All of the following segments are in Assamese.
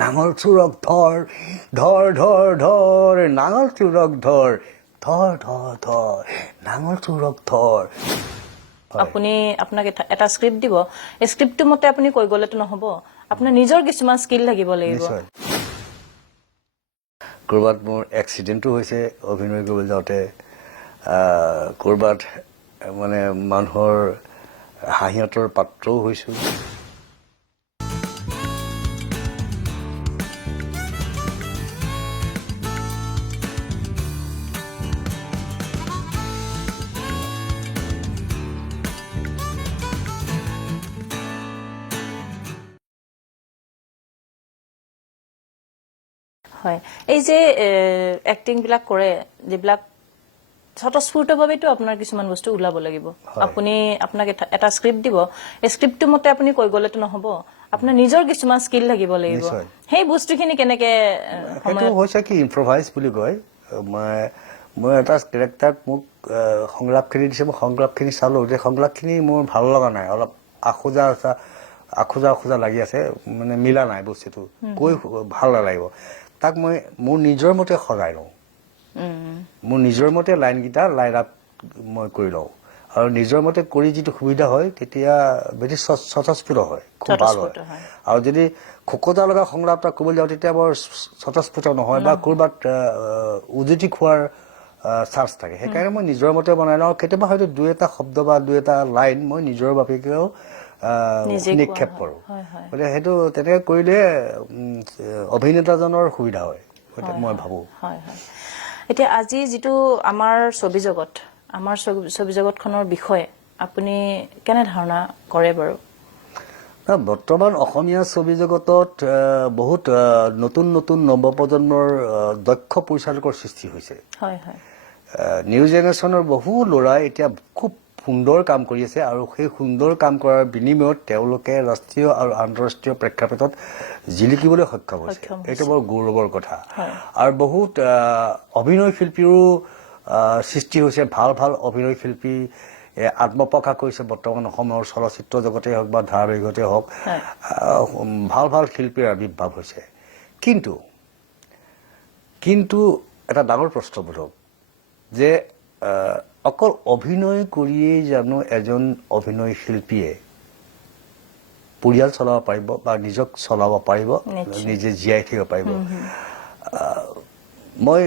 নাঙল চোৰক ধৰ ধৰ ধৰ ধৰ নাঙল চোৰক ধৰ ধৰ ধৰ ধৰ নাঙল চোৰক ধৰ আপুনি আপোনাক এটা স্ক্ৰিপ্ট দিব এই স্ক্ৰিপ্টটো মতে আপুনি কৈ গলেতো নহব আপোনাৰ নিজৰ কিছুমান স্কিল লাগিব লাগিব নিশ্চয় কৰবাত মোৰ এক্সিডেণ্টো হৈছে অভিনয় কৰিবলৈ যাওঁতে কৰবাত মানে মানুহৰ হাঁহিয়তৰ পাত্ৰও হৈছোঁ হয় এই যে এক্টিং বিলাক কৰে যিবিলাক স্বতঃস্ফূৰ্তভাৱেতো আপোনাৰ কিছুমান বস্তু ওলাব লাগিব আপুনি আপোনাক এটা স্ক্ৰিপ্ট দিব এই স্ক্ৰিপ্টটো মতে আপুনি কৈ গলেতো নহব আপোনাৰ নিজৰ কিছুমান স্কিল লাগিব লাগিব সেই বস্তুখিনি কেনেকে সেইটো হৈছে কি ইম্প্ৰভাইজ বুলি কয় মই এটা কেৰেক্টাৰ মোক সংলাপখিনি দিছে মই সংলাপখিনি চালো যে সংলাপখিনি মোৰ ভাল লগা নাই অলপ আখোজা লাগি আছে মানে মিলা নাই বস্তুটো কৈ ভাল নালাগিব তাক মই মোৰ নিজৰ মতে সজাই লওঁ মোৰ নিজৰ মতে লাইনকেইটা লাইন আপ মই কৰি লওঁ আৰু নিজৰ মতে কৰি যিটো সুবিধা হয় তেতিয়া বেছি স্বতঃস্ফূৰ্ত হয় খুব ভাল হয় আৰু যদি খোকোজা লগা সংলাপ এটা ক'বলৈ যাওঁ তেতিয়া বৰ স্বতঃস্ফূৰ্ত নহয় বা ক'ৰবাত উজুতি খোৱাৰ চান্স থাকে সেইকাৰণে মই নিজৰ মতে বনাই লওঁ কেতিয়াবা হয়তো দুই এটা শব্দ বা দুই এটা লাইন মই নিজৰ বাবেও নিক্ষেপ কৰোঁ গতিকে সেইটো তেনেকৈ কৰিলে অভিনেতাজনৰ সুবিধা হয় মই ভাবোঁ এতিয়া আজি যিটো আমাৰ ছবি জগতখনৰ বিষয়ে আপুনি কেনে ধাৰণা কৰে বাৰু বৰ্তমান অসমীয়া ছবি জগতত বহুত নতুন নতুন নৱপ্ৰজন্মৰ দক্ষ পৰিচালকৰ সৃষ্টি হৈছে নিউ জেনেৰেশ্যনৰ বহু ল'ৰাই এতিয়া খুব সুন্দৰ কাম কৰি আছে আৰু সেই সুন্দৰ কাম কৰাৰ বিনিময়ত তেওঁলোকে ৰাষ্ট্ৰীয় আৰু আন্তঃৰাষ্ট্ৰীয় প্ৰেক্ষাপটত জিলিকিবলৈ সক্ষম হৈছে এইটো বৰ গৌৰৱৰ কথা আৰু বহুত অভিনয় শিল্পীৰো সৃষ্টি হৈছে ভাল ভাল অভিনয় শিল্পী আত্মপ্ৰকাশ কৰিছে বৰ্তমান অসমৰ চলচ্চিত্ৰ জগতেই হওক বা ধাৰাবাহিকতে হওক ভাল ভাল শিল্পীৰ আৱিৰ্ভাৱ হৈছে কিন্তু এটা ডাঙৰ প্ৰশ্নবোধক যে অকল অভিনয় কৰিয়েই জানো এজন অভিনয় শিল্পীয়ে পৰিয়াল চলাব পাৰিব বা নিজক চলাব পাৰিব নিজে জীয়াই থাকিব পাৰিব মই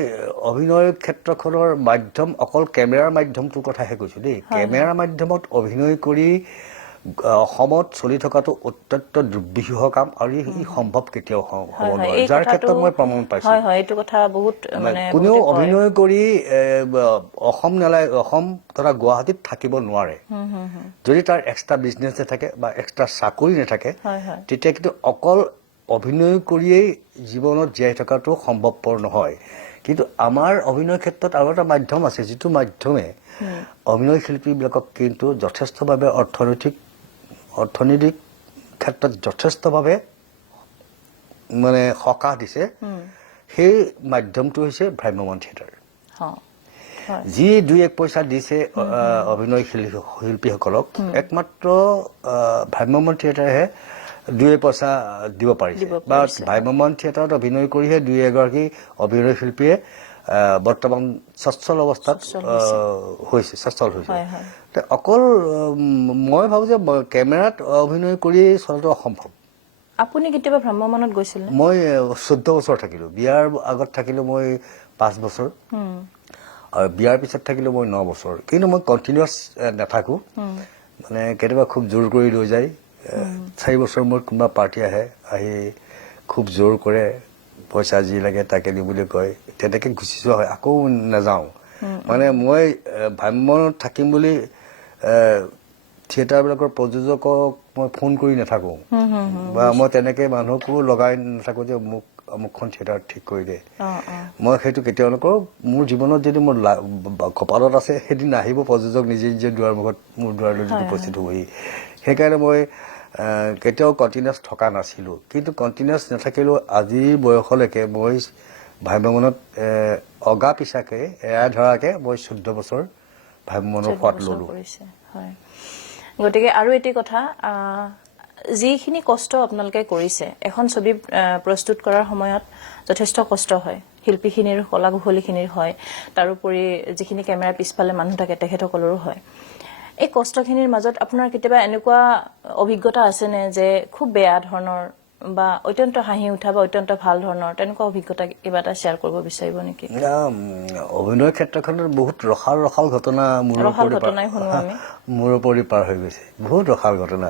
অভিনয় ক্ষেত্ৰখনৰ মাধ্যম অকল কেমেৰাৰ মাধ্যমটোৰ কথাহে কৈছোঁ দেই কেমেৰাৰ মাধ্যমত অভিনয় কৰি অসমত চলি থকাটো অত্যন্ত দুৰ্বিষহ কাম আৰু ই সম্ভৱ কেতিয়াও হ'ব নোৱাৰে যাৰ ক্ষেত্ৰত মই প্ৰমাণ পাইছোঁ কোনেও অভিনয় কৰি অসম তথা গুৱাহাটীত থাকিব নোৱাৰে যদি তাৰ এক্সট্ৰা বিজনেছ নাথাকে বা এক্সট্ৰা চাকৰি নাথাকে তেতিয়া কিন্তু অকল অভিনয় কৰিয়েই জীৱনত জীয়াই থকাটো সম্ভৱপৰ নহয় কিন্তু আমাৰ অভিনয় ক্ষেত্ৰত আৰু এটা মাধ্যম আছে যিটো মাধ্যমে অভিনয় শিল্পীবিলাকক কিন্তু যথেষ্টভাৱে অৰ্থনৈতিক ক্ষেত্ৰত যথেষ্টভাৱে মানে সকাহ দিছে সেই মাধ্যমটো হৈছে ভ্ৰাম্যমাণ থিয়েটাৰ যি দুই এক পইচা দিছে অভিনয় শিল্পীসকলক একমাত্ৰ ভ্ৰাম্যমাণ থিয়েটাৰেহে দুই পইচা দিব পাৰিছে বা ভ্ৰাম্যমাণ থিয়েটাৰত অভিনয় কৰিহে দুই এগৰাকী অভিনয় শিল্পীয়ে বৰ্তমান সচ্ছল অৱস্থাত সচ্ছল হৈছে অকল মই ভাবোঁ যে কেমেৰাত অভিনয় কৰি চলাটো অসম্ভৱ আপুনি কেতিয়াবা ভ্ৰাম্যমাণত গৈছিল মই 14 বছৰ থাকিলোঁ বিয়াৰ আগত থাকিলোঁ মই 5 বছৰ আৰু বিয়াৰ পিছত থাকিলোঁ মই 9 বছৰ কিন্তু মই কণ্টিনিউৱাছ নাথাকোঁ মানে কেতিয়াবা খুব জোৰ কৰি লৈ যায় 4 বছৰ মূৰত কোনোবা পাৰ্টি আহি খুব জোৰ কৰে পইচা যি লাগে তাকে দিবলৈ কয় তেনেকৈ গুচি যোৱা হয় আকৌ নাযাওঁ মানে মই ভ্ৰাম্যমাণত থাকিম বুলি থিয়েটাৰবিলাকৰ প্ৰযোজকক মই ফোন কৰি নাথাকোঁ বা মই তেনেকৈ মানুহকো লগাই নাথাকোঁ যে অমুকখন থিয়েটাৰ ঠিক কৰি দে মই সেইটো কেতিয়াও নকৰোঁ মোৰ জীৱনত যদি মোৰ কপালত আছে সেইদিন আহিব প্ৰযোজক নিজে নিজে দুৱাৰমুখত মোৰ দুৱাৰলৈ যদি উপস্থিত হ'বহি সেইকাৰণে মই কেতিয়াও কণ্টিনিউৱাছ থকা নাছিলোঁ কিন্তু কণ্টিনিউৱাছ নাথাকিলেও আজিৰ বয়সলৈকে মই ভ্ৰাম্যমাণত অগা পিছাকৈ এৰা ধৰাকৈ মই 14 বছৰ ভ্ৰাম্যমাণৰ সোৱাদ ল'লোঁ গতিকে আৰু এটি কথা যিখিনি কষ্ট আপোনালোকে কৰিছে এখন ছবি প্ৰস্তুত কৰাৰ সময়ত যথেষ্ট কষ্ট হয় শিল্পীখিনিৰ কলা কুশলীখিনিৰ হয় তাৰোপৰি যিখিনি কেমেৰাৰ পিছফালে মানুহ থাকে তেখেতসকলৰো হয় এই কষ্টখিনিৰ মাজত আপোনাৰ কেতিয়াবা এনেকুৱা অভিজ্ঞতা আছেনে যে খুব বেয়া ধৰণৰ বা অত্যন্ত হাঁহি উঠা বা অত্যন্ত ভাল ধৰণৰ তেনেকুৱা অভিজ্ঞতা কিবা এটা শ্বেয়াৰ কৰিব বিচাৰিব নেকি অভিনয় ক্ষেত্ৰখনত বহুত ৰসাল ৰসাল ঘটনা ৰসাল ঘটনাই শুনো আমি মোৰ ওপৰি পাৰ হৈ গৈছে বহুত ৰসাল ঘটনা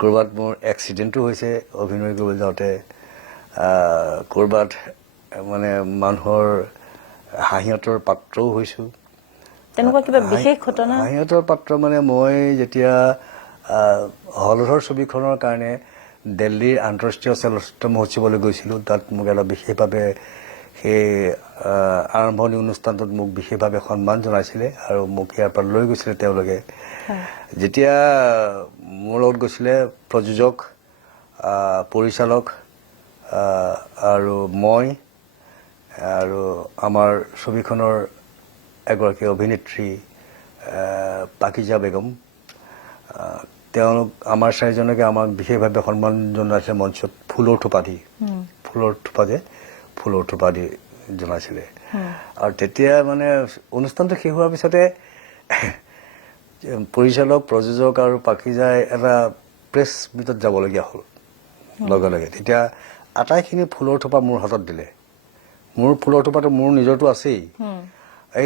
ক'ৰবাত মোৰ এক্সিডেণ্টো হৈছে অভিনয় কৰিবলৈ যাওঁতে ক'ৰবাত মানে মানুহৰ হাঁহিয়তৰ পাত্ৰও হৈছোঁ তেনেকুৱা কিবা বিশেষ ঘটনা হাঁহিয়তৰ পাত্ৰ মানে মই যেতিয়া হলধৰ ছবিখনৰ কাৰণে দিল্লীৰ আন্তঃৰাষ্ট্ৰীয় চলচ্চিত্ৰ মহোৎসৱলৈ গৈছিলোঁ তাত মোক এটা বিশেষভাৱে সেই আৰম্ভণি অনুষ্ঠানটোত মোক বিশেষভাৱে সন্মান জনাইছিলে আৰু মোক ইয়াৰ পৰা লৈ গৈছিলে তেওঁলোকে যেতিয়া মোৰ লগত গৈছিলে প্ৰযোজক পৰিচালক আৰু মই আৰু আমাৰ ছবিখনৰ এগৰাকী অভিনেত্ৰী পাকিজা বেগম তেওঁলোক আমাৰ চাৰিজনকে আমাক বিশেষভাৱে সন্মান জনাইছিলে মঞ্চত ফুলৰ থোপা দি জনাইছিলে আৰু তেতিয়া মানে অনুষ্ঠানটো শেষ হোৱাৰ পিছতে পৰিচালক প্ৰযোজক আৰু পাকিজাই এটা প্ৰেছ মিটত যাবলগীয়া হ'ল লগে লগে তেতিয়া আটাইখিনি ফুলৰ থোপা মোৰ হাতত দিলে মোৰ ফুলৰ থোপাটো মোৰ নিজৰটো আছেই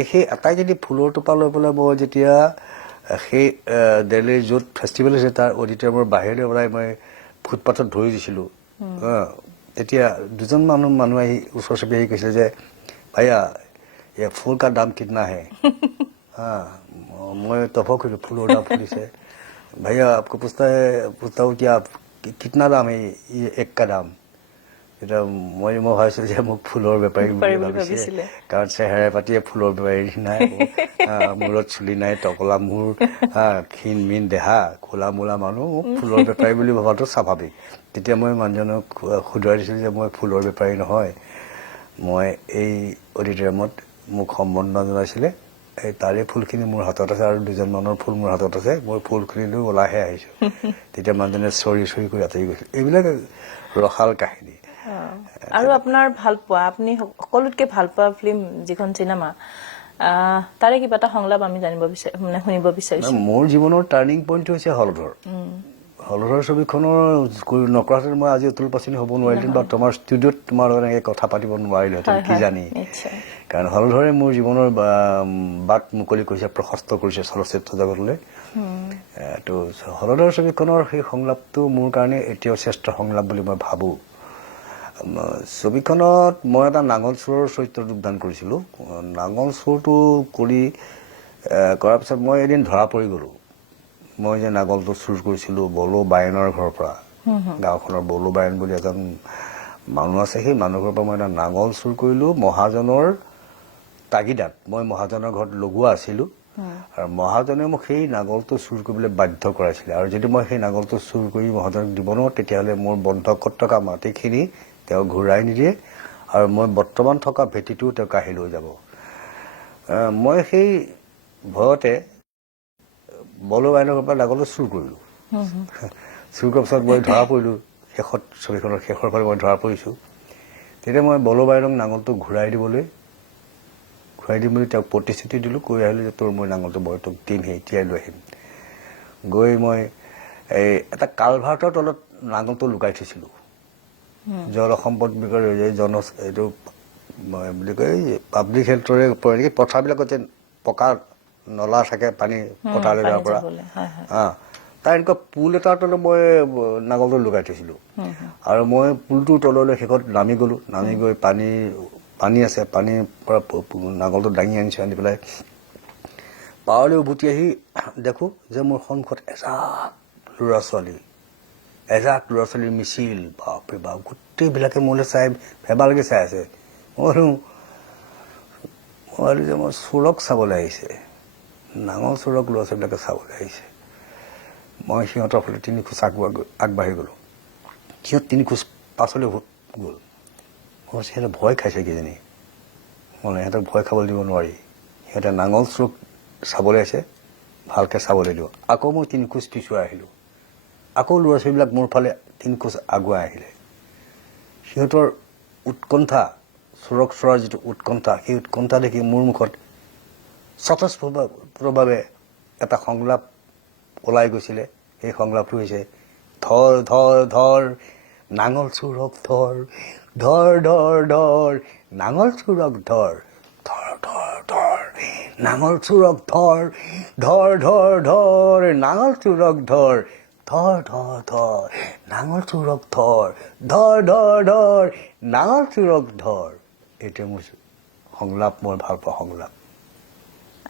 সেই আটাইখিনি ফুলৰ টোপা লৈ পেলাই মই যেতিয়া সেই দিল্লীৰ য'ত ফেষ্টিভেল হৈছে তাৰ অডিটৰিয়ামৰ বাহিৰলৈ ওলাই মই ফুটপাথত ধৰি দিছিলোঁ তেতিয়া দুজন মানুহ আহি ওচৰ চাপি আহি কৈছিলে যে ভাইয়া ये फूल का दाम कितना है मैं तोहफा खुद फूलों दाम फूलिसे भैया आपको पूछता हूँ कि आप कितना दाम है ये एक का दाम এতিয়া মই ভাবিছিলোঁ যে মোক ফুলৰ বেপাৰী বুলি ভাবিছিলে কাৰণ চেহেৰা পাতিয়ে ফুলৰ বেপাৰী নাই মূৰত চুলি নাই টকলা মূৰ ক্ষীণ মীন দেহা খোলা মোলা মানুহ মোক ফুলৰ বেপাৰী বুলি ভবাটো স্বাভাৱিক তেতিয়া মই মানুহজনক শুধৰাই দিছিলোঁ যে মই ফুলৰ বেপাৰী নহয় মই এই অডিটৰিয়ামত মোক সম্বৰ্ধনা জনাইছিলে এই তাৰে ফুলখিনি মোৰ হাতত আছে আৰু দুজন মানুহৰ ফুল মোৰ হাতত আছে মই ফুলখিনি লৈ ওলাইহে আহিছোঁ তেতিয়া মানুহজনে চৰি কৰি আঁতৰি গৈছিল এইবিলাক ৰসাল কাহিনী আৰু আপোনাৰ ভাল পোৱা আপুনি সকলোতকৈ ভাল পোৱা ফিল্ম যিখন চিনেমা তাৰে কিবা এটা সংলাপ আমি জানিব বিচাৰিম মানে শুনিব বিচাৰিছোঁ মোৰ জীৱনৰ টাৰ্ণিং পইণ্টটো হৈছে হলধৰ ছবিখনৰ নকৰাহেঁতেন মই আজি অতুল পাচনি হ'ব নোৱাৰিলেন বা তোমাৰ ষ্টুডিঅ'ত তোমাৰ লগত এনেকৈ কথা পাতিব নোৱাৰিলোহেঁতেন কি জানি কাৰণ হলধৰে মোৰ জীৱনৰ বাট মুকলি কৰিছে প্ৰশস্ত কৰিছে চলচ্চিত্ৰ জগতলৈ তো হলধৰ ছবিখনৰ সেই সংলাপটো মোৰ কাৰণে এতিয়াও শ্ৰেষ্ঠ সংলাপ বুলি মই ভাবোঁ ছবিখনত মই এটা নাঙল চোৰৰ চৰিত্ৰত যোগদান কৰিছিলোঁ নাঙল চোৰটো কৰাৰ পিছত মই এদিন ধৰা পৰি গ'লোঁ মই যে নাঙলটো চুৰ কৰিছিলোঁ বলো বায়নৰ ঘৰৰ পৰা গাঁওখনৰ বলো বায়ন বুলি এজন মানুহ আছে সেই মানুহ ঘৰৰ পৰা মই এটা নাঙল চুৰ কৰিলোঁ মহাজনৰ তাগিদাত মই মহাজনৰ ঘৰত লগোৱা আছিলোঁ আৰু মহাজনে মোক সেই নাঙলটো চুৰ কৰিবলৈ বাধ্য কৰাইছিলে আৰু যদি মই সেই নাঙলটো চুৰ কৰি মহাজনক দিব নোৱাৰোঁ তেতিয়াহ'লে মোৰ বন্ধকত থকা মাটিখিনি তেওঁ ঘূৰাই নিদিয়ে আৰু মই বৰ্তমান থকা ভেটিটোও তেওঁ কাঢ়ি লৈ যাব মই সেই ভয়তে বলবায়নৰ পৰা নাঙলটো চুৰ কৰিলোঁ চুৰ কৰাৰ পিছত মই ধৰা পৰিলোঁ শেষত ছবিখনৰ শেষৰ ফালে মই ধৰা পৰিছোঁ তেতিয়া মই বলবায়নক নাঙলটো ঘূৰাই দিম বুলি তেওঁক প্ৰতিশ্ৰুতি দিলোঁ কৈ আহিলোঁ যে তোৰ মই নাঙলটো মই তোক দিম এতিয়াই লৈ আহিম গৈ মই এই এটা কালভাৰ্টৰ তলত নাঙলটো লুকাই থৈছিলোঁ জলসম্পদ বিষয়ে এইটো বুলি কয় পাব্লিক হেল্থৰে পৰে নেকি পথাৰবিলাকত যে পকা নলা থাকে পানী পথাৰলৈ যাব পৰা তাৰ এনেকুৱা পুল এটাৰ তলত মই নাঙলটো লুকাই থৈছিলোঁ আৰু মই পুলটোৰ তললৈ শেষত নামি গ'লোঁ নামি গৈ পানী আছে পানীৰ পৰা নাঙলটো দাঙি আনিছোঁ আনি পেলাই পাৰলৈ উভতি আহি দেখোঁ যে মোৰ সন্মুখত এজাক ল'ৰা ছোৱালীৰ মিছিল বাপৰে বাপ গোটেইবিলাকে মোলৈ চাই ভেবালকে চাই আছে মই ভাবিলোঁ যে মই চোৰক চাবলৈ আহিছে নাঙল চোৰক ল'ৰা ছোৱালীবিলাকে চাবলৈ আহিছে মই সিহঁতৰ ফালে 3 খোজ আগবাঢ়ি গ'লোঁ সিহঁত 3 খোজ পাছলৈ গ'ল মই সিহঁতে ভয় খাইছে কিজানি মানে সিহঁতক ভয় খাবলৈ দিব নোৱাৰি সিহঁতে নাঙল চোৰক চাবলৈ আছে ভালকৈ চাবলৈ দিওঁ আকৌ মই 3 খোজ পিছুৱাই আহিলোঁ আকৌ ল'ৰা ছোৱালীবিলাক মোৰ ফালে 3 খোজ আগুৱাই আহিলে সিহঁতৰ উৎকণ্ঠা চোৰক চোৱাৰ যিটো উৎকণ্ঠা সেই উৎকণ্ঠা দেখি মোৰ মুখত স্বতঃস্ফূৰ্তভাৱে এটা সংলাপ ওলাই গৈছিলে সেই সংলাপটো হৈছে ধৰ ধৰ ধৰ নাঙল চোৰক ধৰ ধৰ ধৰ ধৰ নাঙল চোৰক ধৰ ধৰ ধৰ ধৰ নাঙল চোৰক ধৰ ধৰ ধৰ ধৰ নাঙল চোৰক ধৰ ধৰ ধৰ ধৰ নাঙল চোৰক ধৰ ধৰ ধৰ ধৰ নাঙল চোৰক ধৰ এইটোৱে মোৰ সংলাপ মই ভাল পাওঁ সংলাপ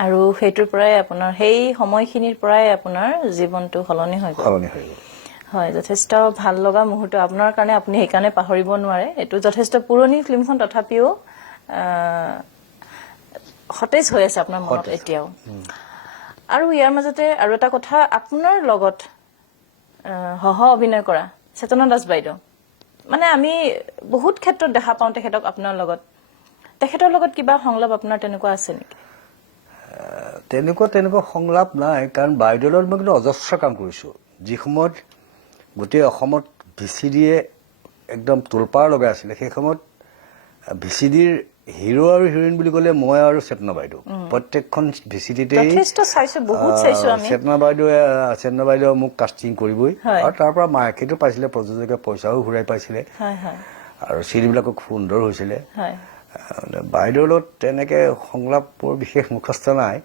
আৰু সেইটোৰ পৰাই আপোনাৰ সেই সময়খিনিৰ পৰাই আপোনাৰ জীৱনটো সলনি হৈ গ'ল সলনি হৈ গ'ল হয় যথেষ্ট ভাল লগা মুহূৰ্ত আপোনাৰ কাৰণে আপুনি সেইকাৰণে পাহৰিব নোৱাৰে এইটো যথেষ্ট পুৰণি ফিল্মখন তথাপিও সতেজ হৈ আছে আপোনাৰ মনত এতিয়াও আৰু ইয়াৰ মাজতে আৰু এটা কথা আপোনাৰ লগত সহ অভিনয় কৰা চেতনা দাস বাইদেউ মানে আমি বহুত ক্ষেত্ৰত দেখা পাওঁ তেখেতক আপোনাৰ লগত তেখেতৰ লগত কিবা সংলাপ আপোনাৰ তেনেকুৱা আছে নেকি তেনেকুৱা সংলাপ নাই কাৰণ বাইদেউৰ লগত মই কিন্তু অজস্ৰ কাম কৰিছোঁ যি সময়ত গোটেই অসমত ভিচিডিয়ে একদম তোলপাৰ লগাই আছিলে সেই সময়ত ভিচিডিৰ হিৰো আৰু হিৰোইন বুলি ক'লে মই আৰু চেতনা বাইদেউ প্ৰত্যেকখন ভিচিডিতেই যথেষ্ট চাইছো বহুত চাইছো আমি চেতনা বাইদেৱে মোক কাষ্টিং কৰিবই আৰু তাৰ পৰা মাৰ্কেটো পাইছিলে প্ৰযোজকে পইচাও ঘূৰাই পাইছিলে আৰু চিৰিবিলাকো খুব সুন্দৰ হৈছিলে বাইদেউৰ লগত তেনেকে সংলাপ বৰ বিশেষ মুখস্থ নাই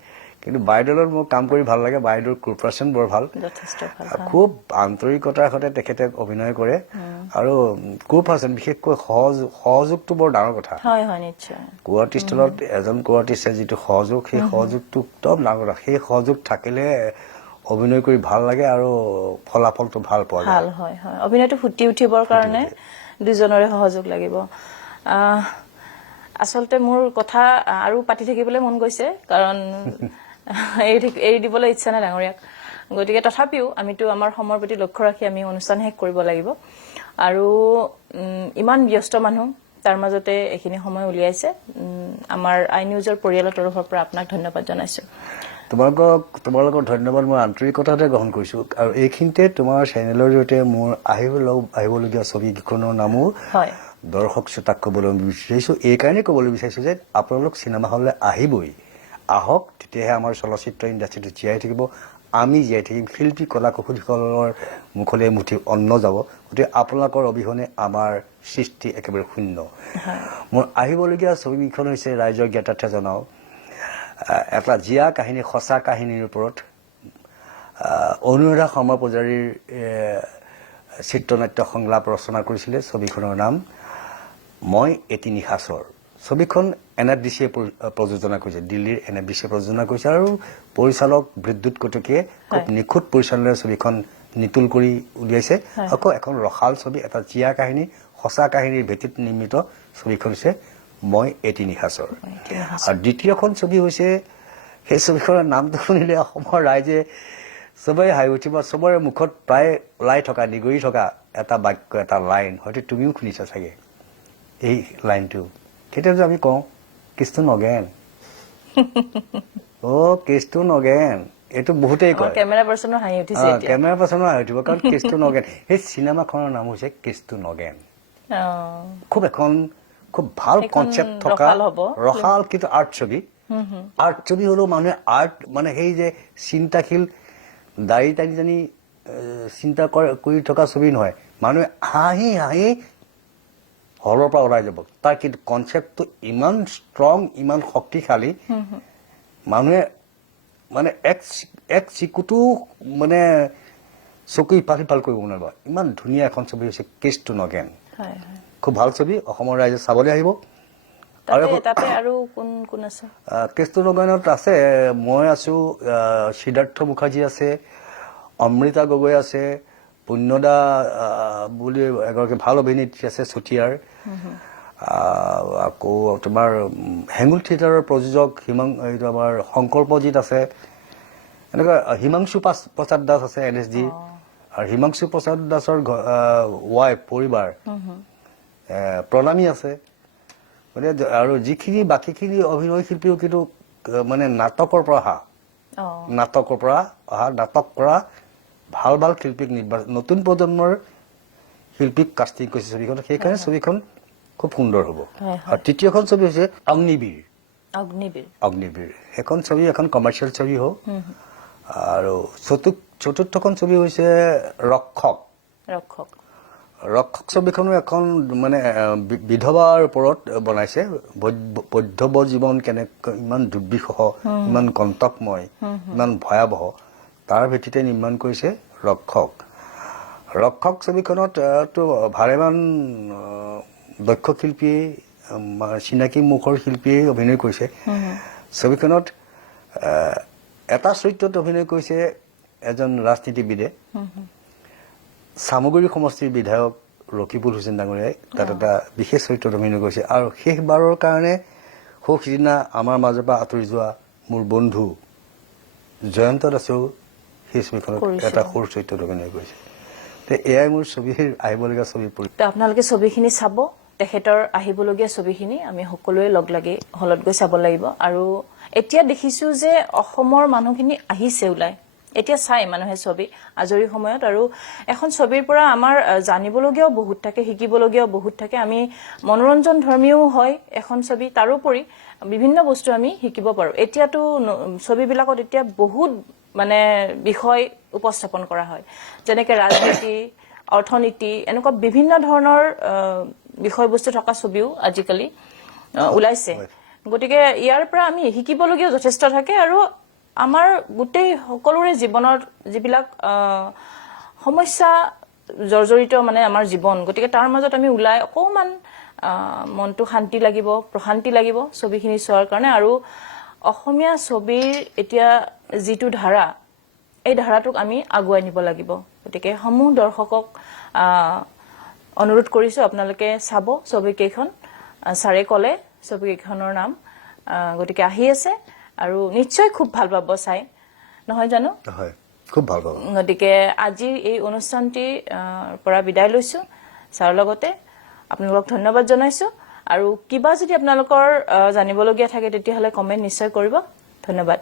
কিন্তু বাইদেউৰ লগত মোৰ কাম কৰি ভাল লাগে বাইদেউৰ কোপাৰেশ্যন বৰ ভাল খুব আন্তৰিকতাৰ সৈতে তেখেতে অভিনয় কৰে আৰু কোপাৰেশ্যন বিশেষকৈ সহযোগটো বৰ ডাঙৰ কথা কো আৰ্টিষ্টত এজন কো আৰ্টিষ্টে যিটো সহযোগ সেই সহযোগটো একদম ডাঙৰ কথা সেই সহযোগ থাকিলে অভিনয় কৰি ভাল লাগে আৰু ফলাফলটো ভাল পোৱা যায় ভাল হয় হয় অভিনয়টো ফুটি উঠিবৰ কাৰণে দুজনৰে সহযোগ লাগিব আচলতে মোৰ কথা আৰু পাতি থাকিবলৈ মন গৈছে কাৰণ এৰি দিবলৈ ইচ্ছা নাই ডাঙৰীয়াক গতিকে তথাপিও আমিতো আমাৰ সময়ৰ প্ৰতি লক্ষ্য ৰাখি আমি অনুষ্ঠান শেষ কৰিব লাগিব আৰু ইমান ব্যস্ত মানুহ তাৰ মাজতে এইখিনি সময় উলিয়াইছে আমাৰ আই নিউজৰ পৰিয়ালৰ তৰফৰ পৰা আপোনাক ধন্যবাদ জনাইছো তোমালোকৰ ধন্যবাদ মই আন্তৰিকতাতে গ্ৰহণ কৰিছো আৰু এইখিনিতে তোমাৰ চেনেলৰ জৰিয়তে মোৰ আহিবলগীয়া ছবিকেইখনৰ নামো দৰ্শক শ্ৰোতাক ক'বলৈ বিচাৰিছো এইকাৰণে ক'বলৈ বিচাৰিছো যে আপোনালোক চিনেমা হললৈ আহিবই আহক তেতিয়াহে আমাৰ চলচ্চিত্ৰ ইণ্ডাষ্ট্ৰীটো জীয়াই থাকিব আমি জীয়াই থাকিম শিল্পী কলা কুশলীসকলৰ মুখলৈ মুঠি অন্ন যাব গতিকে আপোনালোকৰ অবিহনে আমাৰ সৃষ্টি একেবাৰে শূন্য মোৰ আহিবলগীয়া ছবিকেইখন হৈছে ৰাইজৰ জ্ঞাতাৰ্থে জনাও এটা জীয়া কাহিনী সঁচা কাহিনীৰ ওপৰত অনুৰাধা শৰ্মা পূজাৰীৰ চিত্ৰনাট্য সংলাপ ৰচনা কৰিছিলে ছবিখনৰ নাম মই এটি নিশাচৰ ছবিখন NFDCয়ে প্ৰযোজনা কৰিছে দিল্লীৰ NFDCয়ে প্ৰযোজনা কৰিছে আৰু পৰিচালক বিদ্যুৎ কটকীয়ে খুব নিখুঁত পৰিচালনাৰে ছবিখন নিতুল কৰি উলিয়াইছে আকৌ এখন ৰসাল ছবি এটা জীয়া কাহিনী সঁচা কাহিনীৰ ভিত্তিত নিৰ্মিত ছবিখন হৈছে মই এটি নিশাচৰ আৰু দ্বিতীয়খন ছবি হৈছে সেই ছবিখনৰ নামটো শুনিলে অসমৰ ৰাইজে সবেই হাঁহি উঠিব সবৰে মুখত প্ৰায় ওলাই থকা নিগৰি থকা এটা বাক্য এটা লাইন হয়তো তুমিও শুনিছা চাগে এই লাইনটো কেতিয়াবা আমি কওঁ কেছটো নগেন কেছটো নগেন এইটো বহুতেই কয় কেমেৰা পাৰ্চনৰ হাঁহি উঠিছে কেমেৰা পাৰ্চনৰ হাঁহি উঠিব কাৰণ কেছটো নগেন সেই চিনেমাখনৰ নাম হৈছে কেছটো নগেন খুব এখন খুব ভাল কনচেপ্ট থকা ৰসাল কিন্তু আৰ্ট ছবি হলেও মানুহে আৰ্ট মানে সেই যে চিন্তাশীল দাড়ি টানি টানি চিন্তা কৰি থকা ছবি নহয় মানুহে হাঁহি হাঁহি হলৰ পৰা ওলাই যাব তাৰ কিন্তু কনচেপ্টটো ইমান ষ্ট্ৰং ইমান শক্তিশালী মানুহে মানে এক চিকুটো মানে চকু ইফাল সিফাল কৰিব নোৱাৰিব ইমান ধুনীয়া এখন ছবি হৈছে কেছটো নগেন খুব ভাল ছবি অসমৰ ৰাইজে চাবলৈ আহিব আৰু কোন কোন আছে কেছটো নগেনত আছে মই আছো সিদ্ধাৰ্থ মুখাৰ্জী আছে অমৃতা গগৈ আছে পুণ্যদা বুলি এগৰাকী ভাল অভিনেত্ৰী আছে চুতীয়াৰ আকৌ তোমাৰ হেঙুল থিয়েটাৰৰ প্ৰযোজক আমাৰ সংকল্পজিত আছে এনেকুৱা হিমাংশু প্ৰসাদ দাস আছে NSD আৰু হিমাংশু প্ৰসাদ দাসৰ ৱাইফ পৰিবাৰ প্ৰণামী আছে আৰু যিখিনি বাকীখিনি অভিনয় শিল্পীও কিন্তু মানে নাটকৰ পৰা অহা নাটক কৰা ভাল ভাল শিল্পীক নিৰ্বাচন নতুন প্ৰজন্মৰ শিল্পীক কাষ্টিং কৰিছে ছবিখন সেইকাৰণে ছবিখন খুব সুন্দৰ হ'ব আৰু তৃতীয়খন ছবি হৈছে অগ্নিবীৰ অগ্নিবীৰ সেইখন ছবি এখন কমাৰ্চিয়েল ছবি হ'ব আৰু চতুৰ্থখন ছবি হৈছে ৰক্ষক ছবিখনো এখন মানে বিধৱাৰ ওপৰত বনাইছে বৈধৱ জীৱন কেনেকৈ ইমান দুৰ্বিষহ ইমান কণ্টকময় ইমান ভয়াৱহ তাৰ ভিত্তিতে নিৰ্মাণ কৰিছে ৰক্ষক ছবিখনত তো ভালেমান দক্ষ শিল্পীয়ে চিনাকি মুখৰ শিল্পীয়ে অভিনয় কৰিছে ছবিখনত এটা চৰিত্ৰত অভিনয় কৰিছে এজন ৰাজনীতিবিদে চামগুৰি সমষ্টিৰ বিধায়ক ৰকিবুল হুছেইন ডাঙৰীয়াই তাত এটা বিশেষ চৰিত্ৰত অভিনয় কৰিছে আৰু শেষবাৰৰ কাৰণে সিদিনা আমাৰ মাজৰ পৰা আঁতৰি যোৱা মোৰ বন্ধু জয়ন্ত দাসেও সেই ছবিখনত এটা সৰু চৰিত্ৰত অভিনয় কৰিছে এয়াই মোৰ ছবিৰ আহিবলগীয়া ছবি আপোনালোকে ছবিখিনি চাব তেখেতৰ আহিবলগীয়া ছবিখিনি আমি সকলোৱে লগ লাগি হলত গৈ চাব লাগিব আৰু এতিয়া দেখিছো যে অসমৰ মানুহখিনি আহিছে ওলাই এতিয়া চাই মানুহে ছবি আজৰি সময়ত আৰু এখন ছবিৰ পৰা আমাৰ জানিবলগীয়াও বহুত থাকে শিকিবলগীয়াও বহুত থাকে আমি মনোৰঞ্জন ধৰ্মীয়ও হয় এখন ছবি তাৰোপৰি বিভিন্ন বস্তু আমি শিকিব পাৰো এতিয়াতো ছবিবিলাকত এতিয়া বহুত মানে বিষয় উপস্থাপন কৰা হয় যেনেকৈ ৰাজনীতি অৰ্থনীতি এনেকুৱা বিভিন্ন ধৰণৰ বিষয়বস্তু থকা ছবিও আজিকালি ওলাইছে গতিকে ইয়াৰ পৰা আমি শিকিবলগীয়া যথেষ্ট থাকে আৰু আমাৰ গোটেই সকলোৰে জীৱনৰ যিবিলাক সমস্যা জৰ্জৰিত মানে আমাৰ জীৱন গতিকে তাৰ মাজত আমি ওলাই অকমান মনটো শান্তি লাগিব প্ৰশান্তি লাগিব ছবিখিনি চোৱাৰ কাৰণে আৰু অসমীয়া ছবিৰ এতিয়া যিটো ধাৰা এই ধাৰাটোক আমি আগুৱাই নিব লাগিব গতিকে সমূহ দৰ্শকক অনুৰোধ কৰিছো আপোনালোকে চাব ছবিকেইখন ছাৰে ক'লে ছবিকেইখনৰ নাম গতিকে আহি আছে আৰু নিশ্চয় খুব ভাল পাব চাই নহয় জানো হয় খুব ভাল পাব গতিকে আজি এই অনুষ্ঠানটিৰ পৰা বিদায় লৈছো ছাৰৰ লগতে আপোনালোকক ধন্যবাদ জনাইছো আৰু কিবা যদি আপোনালোকৰ জানিবলগীয়া থাকে তেতিয়াহ'লে কমেণ্ট নিশ্চয় কৰিব ধন্যবাদ